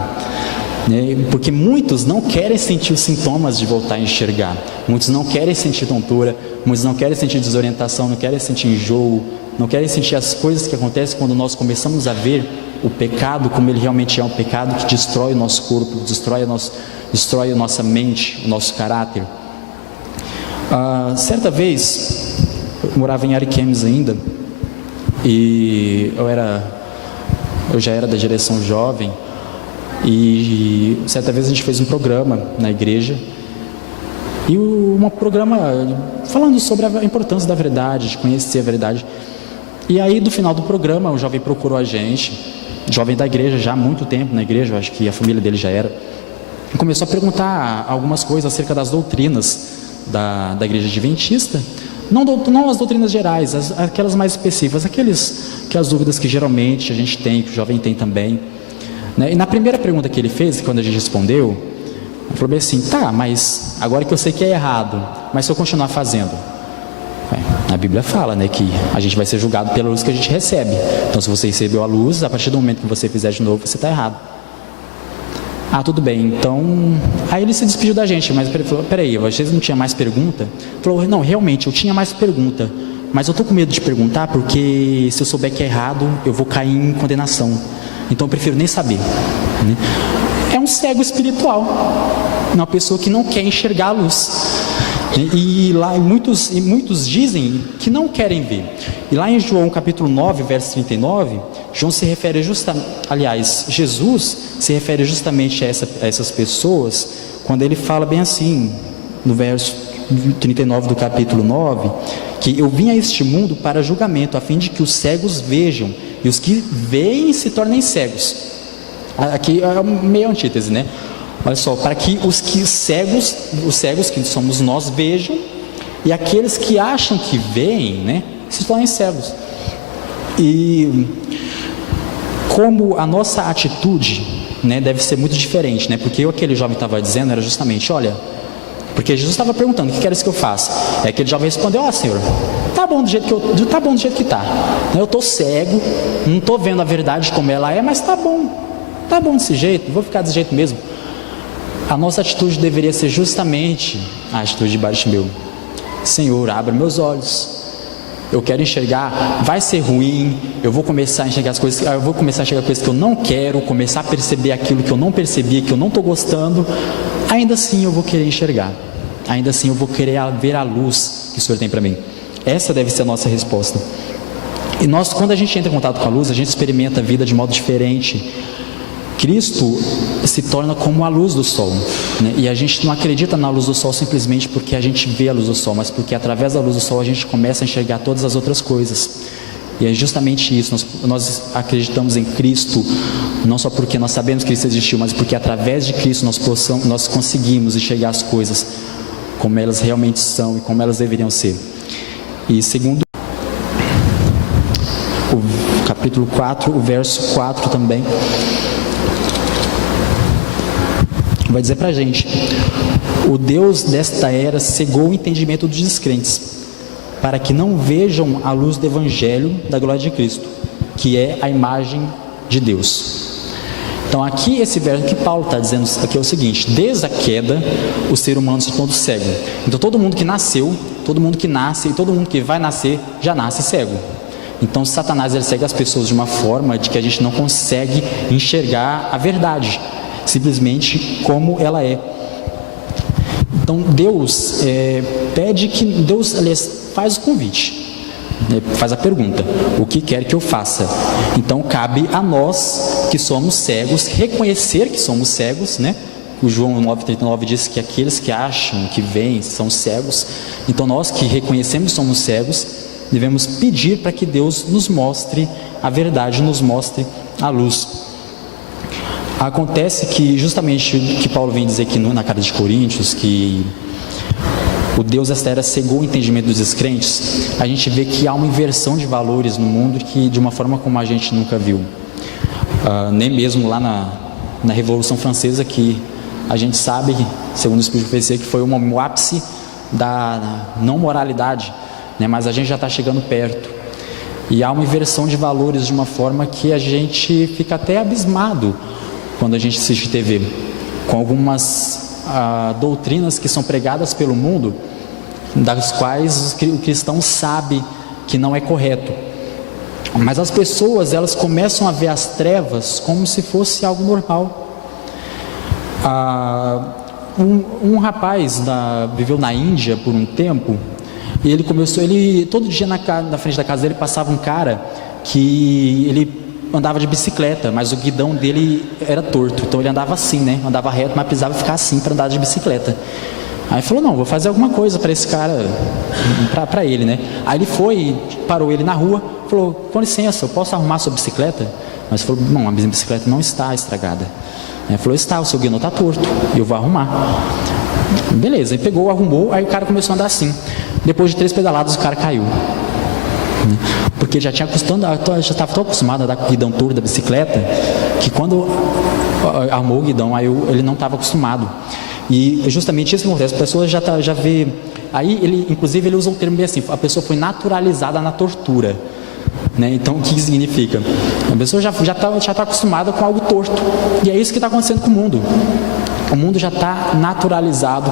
Porque muitos não querem sentir os sintomas de voltar a enxergar, muitos não querem sentir tontura, muitos não querem sentir desorientação, não querem sentir enjoo, não querem sentir as coisas que acontecem quando nós começamos a ver o pecado como ele realmente é, um pecado que destrói o nosso corpo, destrói a nossa mente, o nosso caráter. Certa vez, eu morava em Ariquemes ainda, e eu já era da direção jovem, e certa vez a gente fez um programa na igreja, e um programa falando sobre a importância da verdade, de conhecer a verdade. E aí, do final do programa, o jovem procurou a gente, jovem da igreja, já há muito tempo na igreja, eu acho que a família dele já era, e começou a perguntar algumas coisas acerca das doutrinas da igreja adventista, não as doutrinas gerais, aquelas mais específicas, aquelas dúvidas que geralmente a gente tem, que o jovem tem também. E na primeira pergunta que ele fez, quando a gente respondeu, ele falou bem assim: tá, mas agora que eu sei que é errado, mas se eu continuar fazendo? A Bíblia fala, que a gente vai ser julgado pela luz que a gente recebe. Então, se você recebeu a luz, a partir do momento que você fizer de novo, você está errado. Tudo bem, então... Aí ele se despediu da gente, mas ele falou: peraí, vocês não tinham mais pergunta? Ele falou: não, realmente, eu tinha mais pergunta, mas eu estou com medo de perguntar, porque se eu souber que é errado, eu vou cair em condenação. Então eu prefiro nem saber. um cego espiritual, uma pessoa que não quer enxergar a luz. E lá muitos dizem que não querem ver. E lá em João capítulo 9, verso 39, Jesus se refere justamente a essas pessoas, quando ele fala bem assim, no verso 39 do capítulo 9, que eu vim a este mundo para julgamento, a fim de que os cegos vejam, e os que veem se tornem cegos. Aqui é meio antítese, né? Olha só, para que os cegos que somos nós, vejam, e aqueles que acham que veem, né, se tornem cegos. E como a nossa atitude, né, deve ser muito diferente, né? Porque aquele jovem estava dizendo era justamente, olha, porque Jesus estava perguntando, o que queres que eu faça? Aquele jovem respondeu, Senhor, tá bom do jeito que está. Eu estou cego, não estou vendo a verdade como ela é, mas tá bom desse jeito, vou ficar desse jeito mesmo. A nossa atitude deveria ser justamente a atitude de Bartimeu. Senhor, abra meus olhos, eu quero enxergar, vai ser ruim, eu vou começar a enxergar as coisas, eu vou começar a enxergar coisas que eu não quero, começar a perceber aquilo que eu não percebia, que eu não estou gostando, ainda assim eu vou querer enxergar, ainda assim eu vou querer ver a luz que o Senhor tem para mim. Essa deve ser a nossa resposta. E nós, quando a gente entra em contato com a luz, a gente experimenta a vida de modo diferente. Cristo se torna como a luz do sol, né? E a gente não acredita na luz do sol simplesmente porque a gente vê a luz do sol, mas porque através da luz do sol a gente começa a enxergar todas as outras coisas. E é justamente isso, nós acreditamos em Cristo, não só porque nós sabemos que Cristo existiu, mas porque através de Cristo nós conseguimos enxergar as coisas como elas realmente são e como elas deveriam ser. E segundo o capítulo 4, o verso 4 também, vai dizer pra gente: o Deus desta era cegou o entendimento dos descrentes, para que não vejam a luz do Evangelho da glória de Cristo, que é a imagem de Deus. Então aqui esse verso que Paulo está dizendo aqui é o seguinte: desde a queda o ser humano se tornou cego. Então todo mundo que nasceu, todo mundo que nasce e todo mundo que vai nascer já nasce cego. Então Satanás ele cega as pessoas de uma forma de que a gente não consegue enxergar a verdade, simplesmente como ela é. Então Deus aliás, faz o convite, faz a pergunta: o que quer que eu faça? Então cabe a nós que somos cegos reconhecer que somos cegos, né? O João 9,39 diz que aqueles que acham que veem são cegos. Então nós que reconhecemos que somos cegos devemos pedir para que Deus nos mostre a verdade, nos mostre a luz. Acontece que justamente o que Paulo vem dizer aqui na carta de Coríntios, que o Deus desta era cegou o entendimento dos descrentes, a gente vê que há uma inversão de valores no mundo que de uma forma como a gente nunca viu. Nem mesmo lá na Revolução Francesa, que a gente sabe, segundo o Espírito de Profecia, que foi o ápice da não moralidade, né? Mas a gente já está chegando perto. E há uma inversão de valores de uma forma que a gente fica até abismado quando a gente assiste TV, com algumas doutrinas que são pregadas pelo mundo, das quais o cristão sabe que não é correto. Mas as pessoas, elas começam a ver as trevas como se fosse algo normal. Um rapaz viveu na Índia por um tempo, e ele todo dia na frente da casa dele passava um cara que ele andava de bicicleta, mas o guidão dele era torto, então ele andava assim, né? Andava reto, mas precisava ficar assim para andar de bicicleta. Aí falou: não, vou fazer alguma coisa para esse cara, para ele, né? Aí ele foi, parou ele na rua, falou: com licença, eu posso arrumar sua bicicleta? Mas falou: não, a minha bicicleta não está estragada. Ele falou: está, o seu guidão está torto, eu vou arrumar. Beleza, ele pegou, arrumou, aí o cara começou a andar assim. Depois de 3 pedaladas o cara caiu, porque já estava tão acostumado a andar com o guidão torto da bicicleta, que quando arrumou o guidão, aí ele não estava acostumado. E justamente isso que acontece, as pessoas já vê. Aí inclusive ele usa um termo bem assim: a pessoa foi naturalizada na tortura, né? Então o que significa? A pessoa já está acostumada com algo torto, e é isso que está acontecendo com o mundo. O mundo já está naturalizado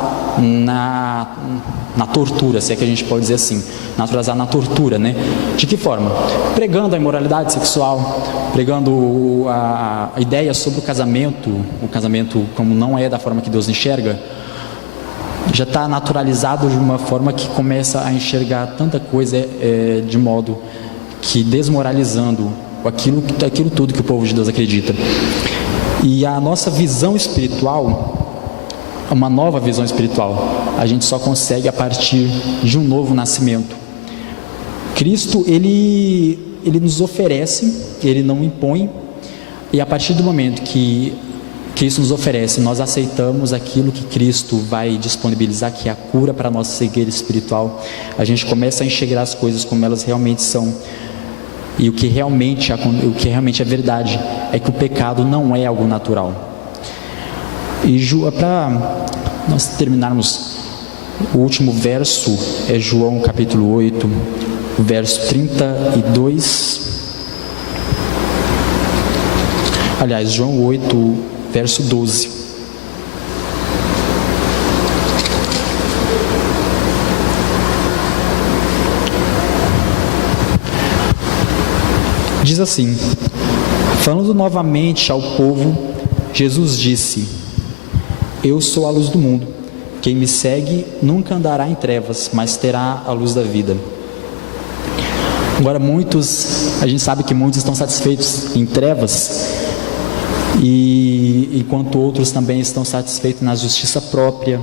na tortura, se é que a gente pode dizer assim, naturalizado na tortura, né? De que forma? Pregando a imoralidade sexual, pregando a ideia sobre o casamento como não é da forma que Deus enxerga, já está naturalizado de uma forma que começa a enxergar tanta coisa de modo que desmoralizando aquilo tudo que o povo de Deus acredita. E a nossa visão espiritual, uma nova visão espiritual, a gente só consegue a partir de um novo nascimento. Cristo, ele nos oferece, ele não impõe, e a partir do momento que Cristo nos oferece, nós aceitamos aquilo que Cristo vai disponibilizar, que é a cura para a nossa cegueira espiritual, a gente começa a enxergar as coisas como elas realmente são. E o que realmente é verdade é que o pecado não é algo natural. E para nós terminarmos, o último verso é João capítulo 8, verso 32. Aliás, João 8, verso 12. Diz assim: falando novamente ao povo, Jesus disse: eu sou a luz do mundo. Quem me segue nunca andará em trevas, mas terá a luz da vida. Agora a gente sabe que muitos estão satisfeitos em trevas, e enquanto outros também estão satisfeitos na justiça própria,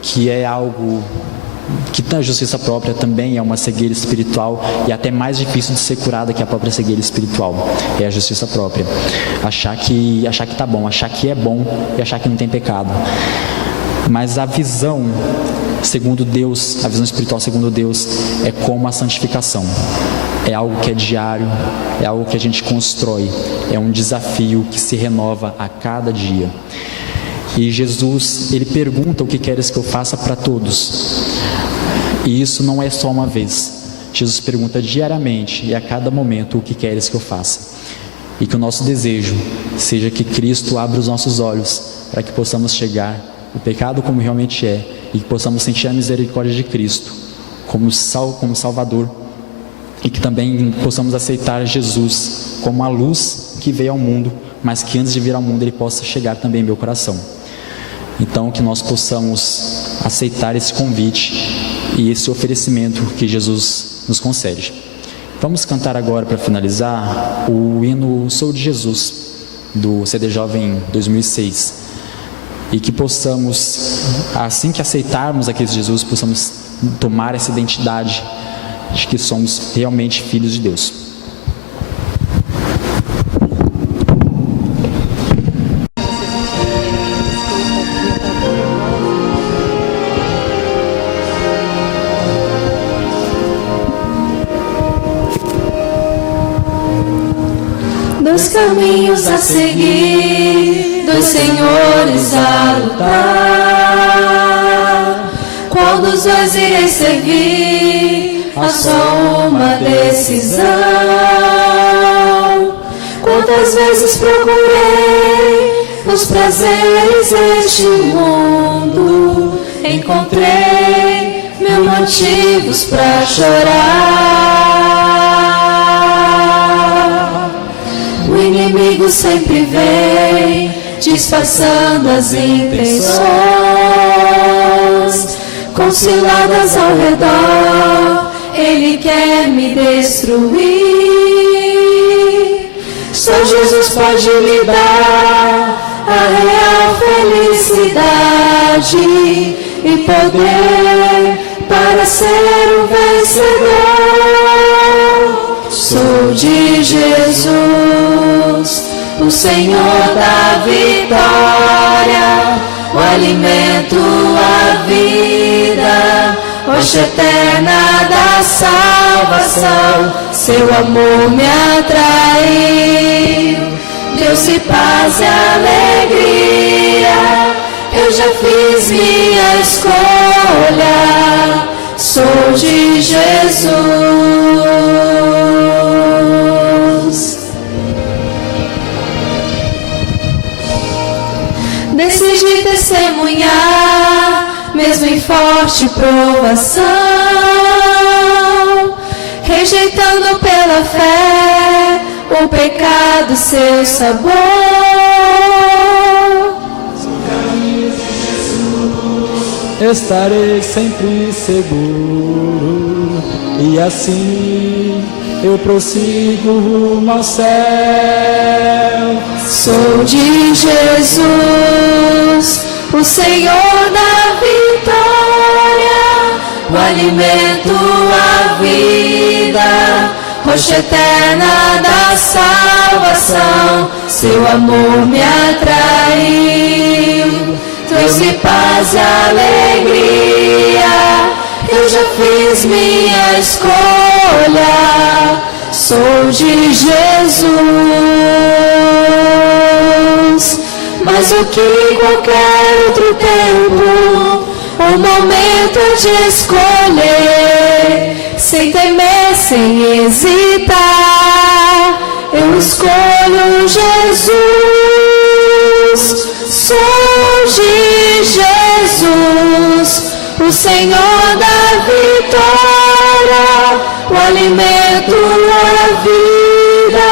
que é algo que a justiça própria também é uma cegueira espiritual, e até mais difícil de ser curada que a própria cegueira espiritual, é a justiça própria. Achar que tá bom, achar que é bom e achar que não tem pecado. Mas a visão segundo Deus, a visão espiritual segundo Deus, é como a santificação. É algo que é diário, é algo que a gente constrói, é um desafio que se renova a cada dia. E Jesus, ele pergunta: o que queres que eu faça para todos? E isso não é só uma vez. Jesus pergunta diariamente e a cada momento: o que queres que eu faça? E que o nosso desejo seja que Cristo abra os nossos olhos para que possamos chegar o pecado como realmente é, e que possamos sentir a misericórdia de Cristo como Salvador, e que também possamos aceitar Jesus como a luz que veio ao mundo, mas que antes de vir ao mundo ele possa chegar também em meu coração. Então, que nós possamos aceitar esse convite e esse oferecimento que Jesus nos concede. Vamos cantar agora, para finalizar, o hino Sou de Jesus, do CD Jovem 2006. E que possamos, assim que aceitarmos aquele Jesus, possamos tomar essa identidade de que somos realmente filhos de Deus. Dois caminhos a seguir, dois senhores a lutar. Qual dos dois irei seguir? Há só uma decisão. Quantas vezes procurei os prazeres deste mundo, encontrei mil motivos pra chorar. O inimigo sempre vem disfarçando as intenções, com ciladas ao redor, ele quer me destruir. Só Jesus pode lhe dar a real felicidade e poder para ser um vencedor. Sou de Jesus, o Senhor da vitória, o alimento, a vida, rocha eterna da salvação. Seu amor me atraiu, Deus e paz e alegria. Eu já fiz minha escolha, sou de Jesus. Decidi testemunhar, mesmo em forte provação, rejeitando pela fé o pecado, seu sabor. Estarei sempre seguro, e assim eu prossigo rumo ao céu. Sou de Jesus, o Senhor da vitória, o alimento, a vida, rocha eterna da salvação. Seu amor me atraiu, trouxe paz e alegria. Eu já fiz minha escolha, sou de Jesus. Mais do que qualquer outro tempo, o momento é de escolher, sem temer, sem hesitar. Eu escolho Jesus. Sou de Jesus, o Senhor da vitória, o alimento, a vida,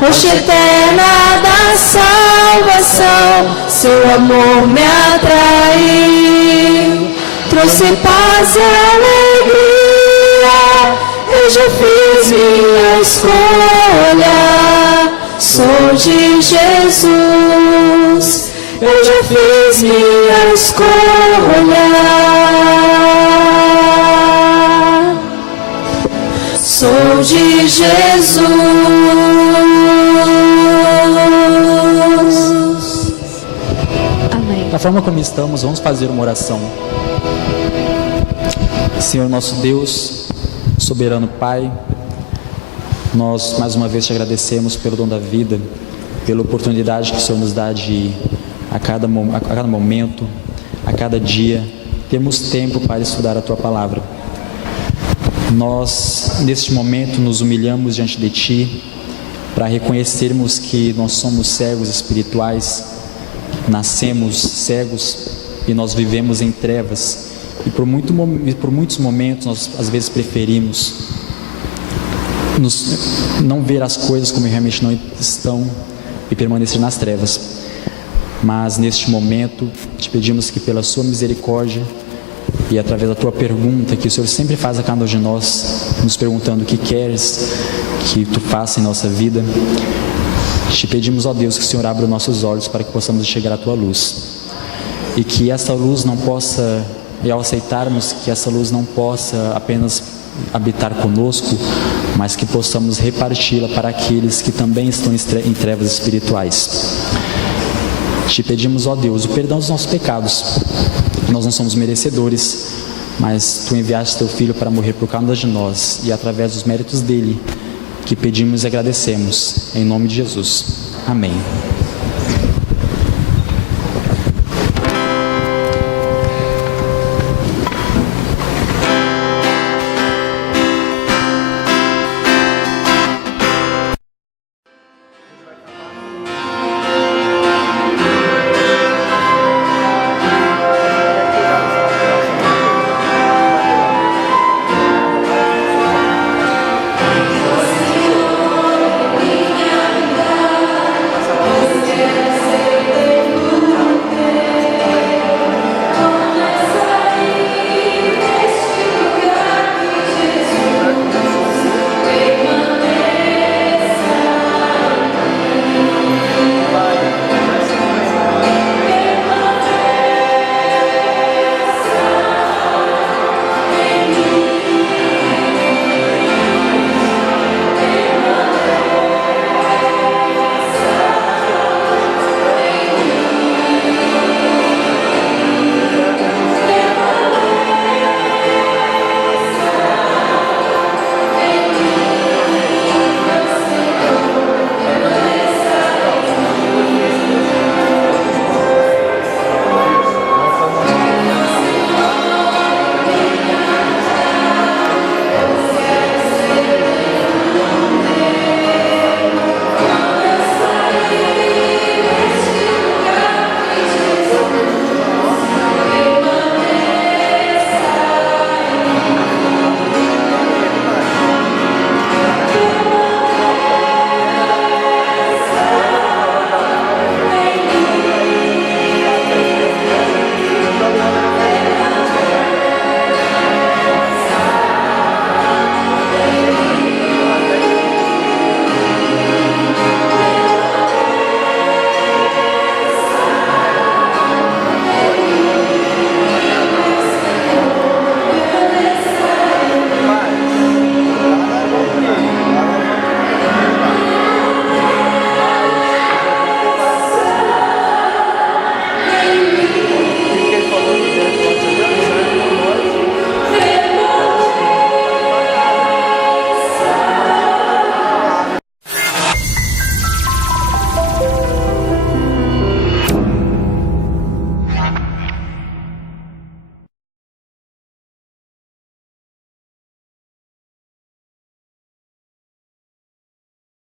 rocha eterna da salvação. Seu amor me atraiu, trouxe paz e alegria. Eu já fiz minha escolha, sou de Jesus. Eu já fiz minha escolha, sou de Jesus. Amém. Da forma como estamos, vamos fazer uma oração. Senhor nosso Deus, soberano Pai, nós mais uma vez te agradecemos pelo dom da vida, pela oportunidade que o Senhor nos dá de a cada momento, a cada dia, temos tempo para estudar a Tua Palavra. Nós, neste momento, nos humilhamos diante de Ti, para reconhecermos que nós somos cegos espirituais, nascemos cegos e nós vivemos em trevas. E por muitos momentos, nós às vezes preferimos não ver as coisas como realmente não estão e permanecer nas trevas. Mas neste momento te pedimos que pela sua misericórdia e através da tua pergunta, que o Senhor sempre faz a cada um de nós, nos perguntando o que queres que tu faça em nossa vida, te pedimos, ó Deus, que o Senhor abra os nossos olhos para que possamos chegar à tua luz, e que essa luz não possa, e ao aceitarmos que essa luz não possa apenas habitar conosco, mas que possamos reparti-la para aqueles que também estão em trevas espirituais. Te pedimos, ó Deus, o perdão dos nossos pecados. Nós não somos merecedores, mas Tu enviaste Teu Filho para morrer por causa de nós, e através dos méritos dele, que pedimos e agradecemos, em nome de Jesus. Amém.